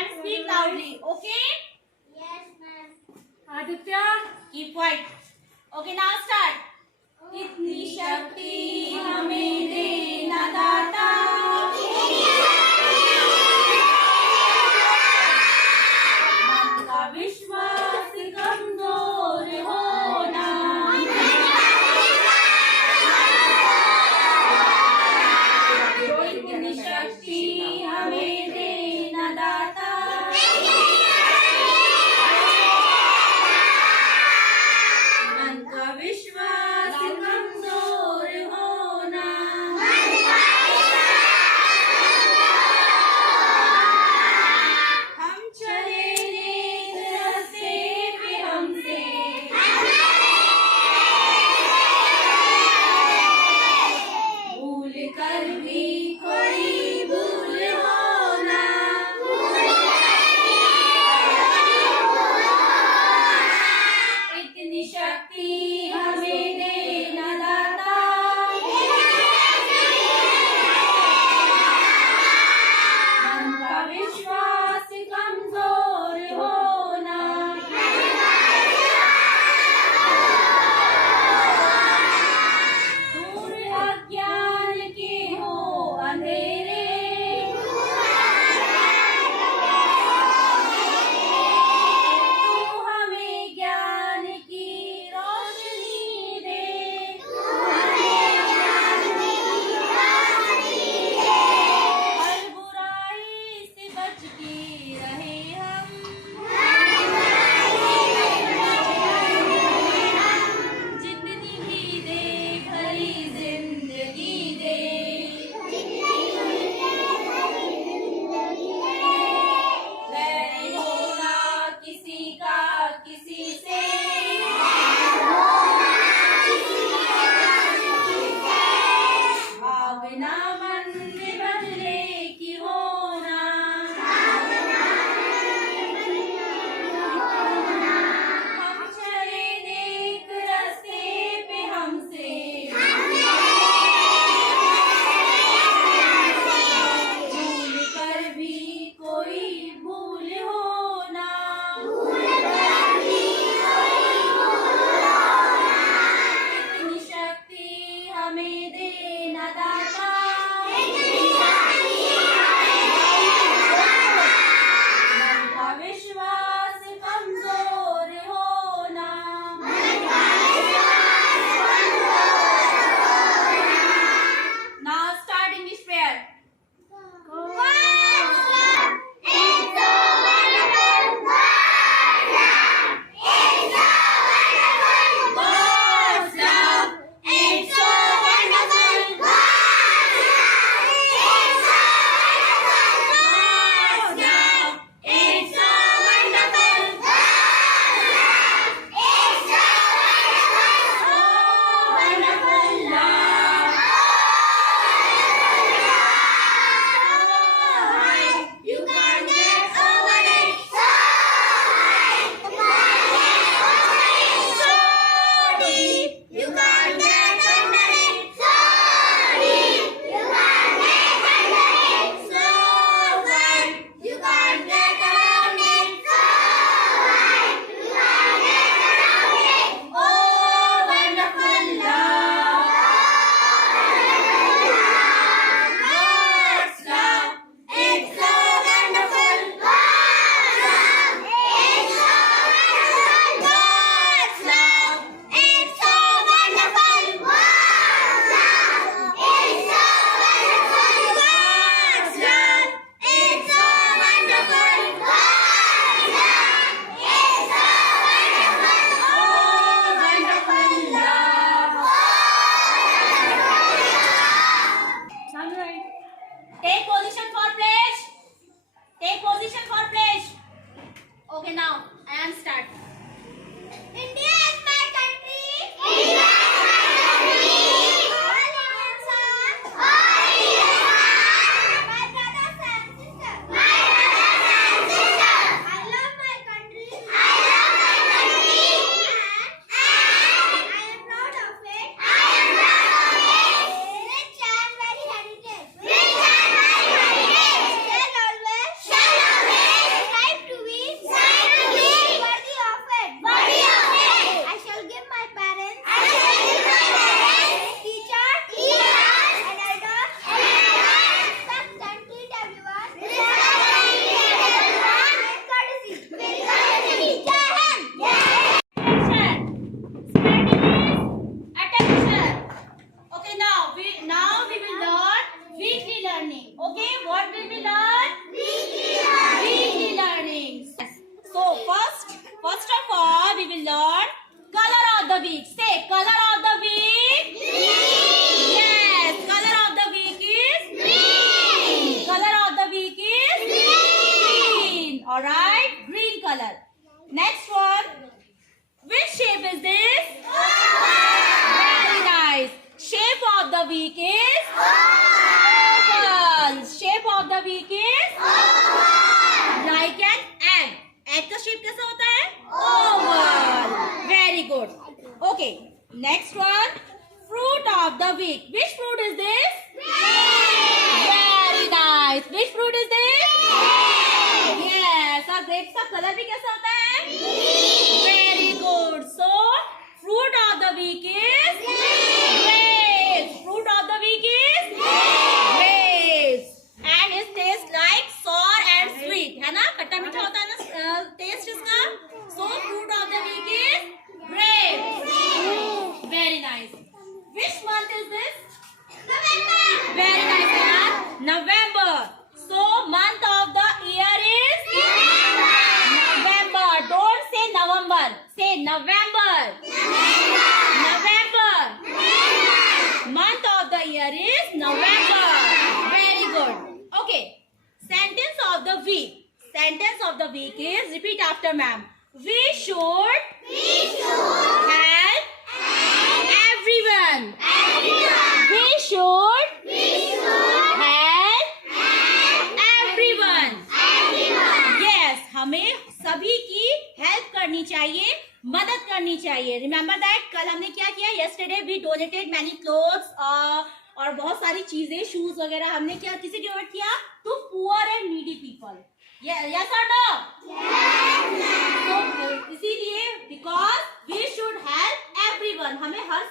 and speak loudly. Okay? Yes, ma'am. Aditya, Keep quiet. Okay, now start. इतनी शक्ति हमें देना दाता, मन का विश्वास कमजोर होना, इतनी शक्ति हमें देना दाता, मन का विश्वास कमजोर होना, हम चले नेक रास्ते पे हमसे, भूल कर भी कोई भूल होना, इतनी शक्ति हमें देना दाता, मन का विश्वास कमजोर होना, दूर अज्ञान के हो अंधेरे, तू हमें ज्ञान की रोशनी दे, हर बुराई से बच के रहे हम, जिंदगी भी दे भरी जिंदगी दे, वैर होना किसी का किसी से, भावना मन में बदले की होना, हम चले नेक रास्ते पे हमसे, भूल कर भी कोई भूल होना, इतनी शक्ति हमें देना दाता, Next one, fruit of the week. Which fruit is this? Very nice. Which fruit is this? Yes. और grapes का color भी कैसा होता है? Very good. So, fruit of the week is grapes. Fruit of the week is grapes. And it tastes like sour and sweet. है ना? खट्टा मीठा होता है ना taste इसका. So, fruit of the week is grapes. Very nice. Which month is this? November. Very nice, yaar. November. So, month of the year is November. Don't say November. Say November. November. Month of the year is November. Very good. Okay. Sentence of the week. Sentence of the week is, repeat after ma'am. We should help everyone. We should help everyone. Yes, हमें सभी की help करनी चाहिए, मदद करनी चाहिए. Remember that कल हमने क्या किया? Yesterday we donated many clothes और बहुत सारी चीजें, शूज वगैरह हमने क्या किसे डोनेट किया? To poor and needy people. Yes or no? तो इसीलिए because we should help everyone, हमें हर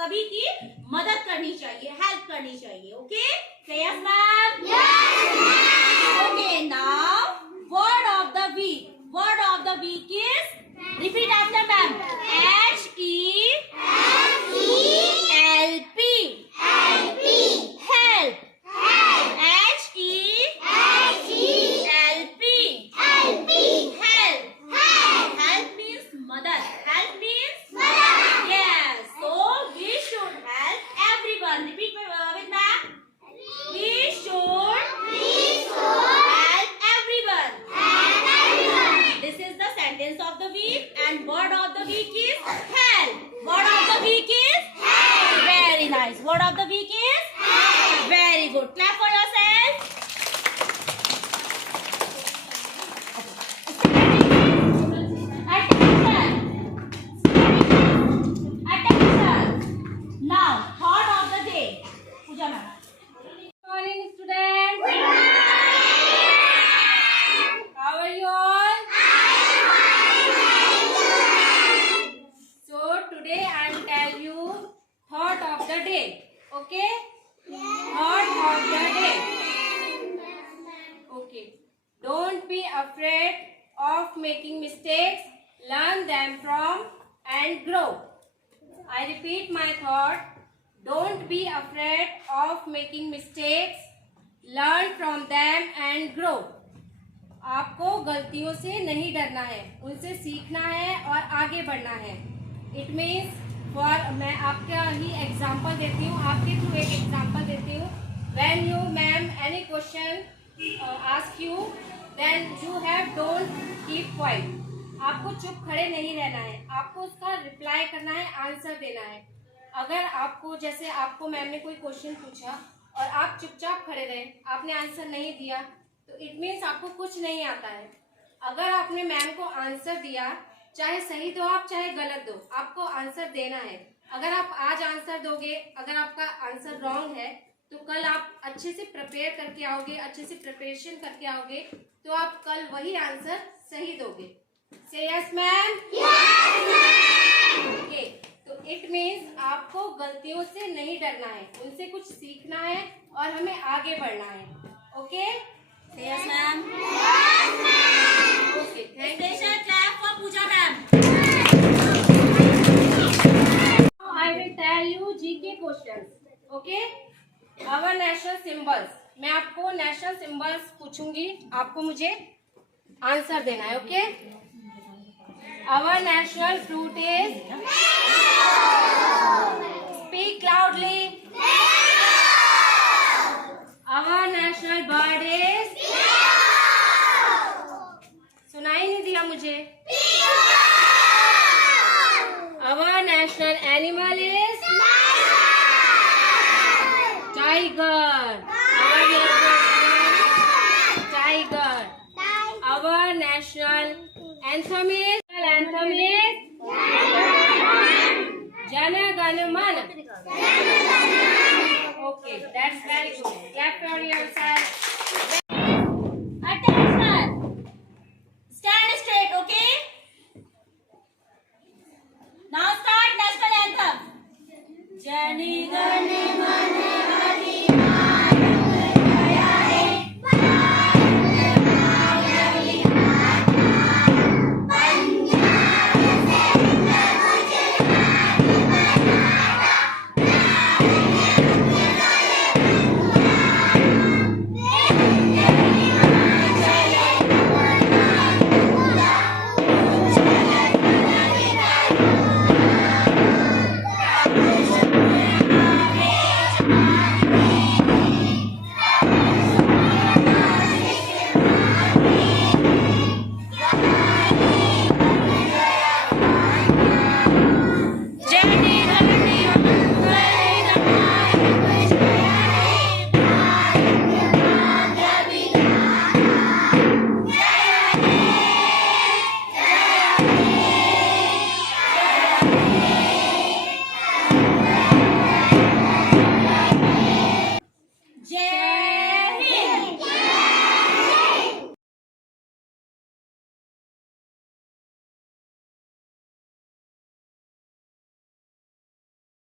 सभी की मदद करनी चाहिए, हेल्प करनी चाहिए. Okay? Say yes, ma'am. Okay, now word of the week. Word of the week is, repeat after ma'am. HELP. Help. Help means mother. Help means mother. Yes. So we should help everyone. Repeat with ma'am. We should help everyone. This is the sentence of the week, and word of the week is help. Word of the week is help. Very nice. Word of the week is help. Very good. Clap for yourself. Attention. Now, thought of the day. Pooja ma'am. Good morning, students. How are you all? So today I will tell you thought of the day. Okay? Thought of the day. Okay. Don't be afraid of making mistakes. Learn them from and grow. I repeat my thought. Don't be afraid of making mistakes. Learn from them and grow. आपको गलतियों से नहीं डरना है, उनसे सीखना है और आगे बढ़ना है. इट मीन्स मैं आपका ही एग्जाम्पल देती हूँ, आपके थ्रू एक एग्जाम्पल देती हूँ. When you ma'am any question ask you, then you have don't keep quiet. आपको चुप खड़े नहीं रहना है, आपको उसका रिप्लाई करना है, आंसर देना है. अगर आपको जैसे आपको मैम ने कोई क्वेश्चन पूछा और आप चुपचाप खड़े रहे, आपने आंसर नहीं दिया, तो इट मीन्स आपको कुछ नहीं आता है. अगर आपने मैम को आंसर दिया, चाहे सही दो आप चाहे गलत दो, आपको आंसर देना है. अगर आप आज आंसर दोगे, अगर आपका आंसर रॉन्ग है, तो कल आप अच्छे से प्रिपेयर करके आओगे, अच्छे से प्रिपरेशन करके आओगे, तो आप कल वही आंसर सही दोगे. से यस मैम. ओके, तो इट मीन्स आपको गलतियों से नहीं डरना है, उनसे कुछ सीखना है और हमें आगे बढ़ना है. Okay? Say yes, ma'am. Okay, thank you. Special clap for Pooja ma'am. Now I will tell you GK questions. Okay? Our national symbols. मैं आपको नेशनल सिंबल्स पूछूंगी, आपको मुझे आंसर देना है. Okay? Our national fruit is. Speak loudly. Our national bird is. सुनाई नहीं दिया मुझे. Our national animal is. Tiger. Tiger. Our national anthem is. Jai Jana Gana Mana. Okay, that's very good.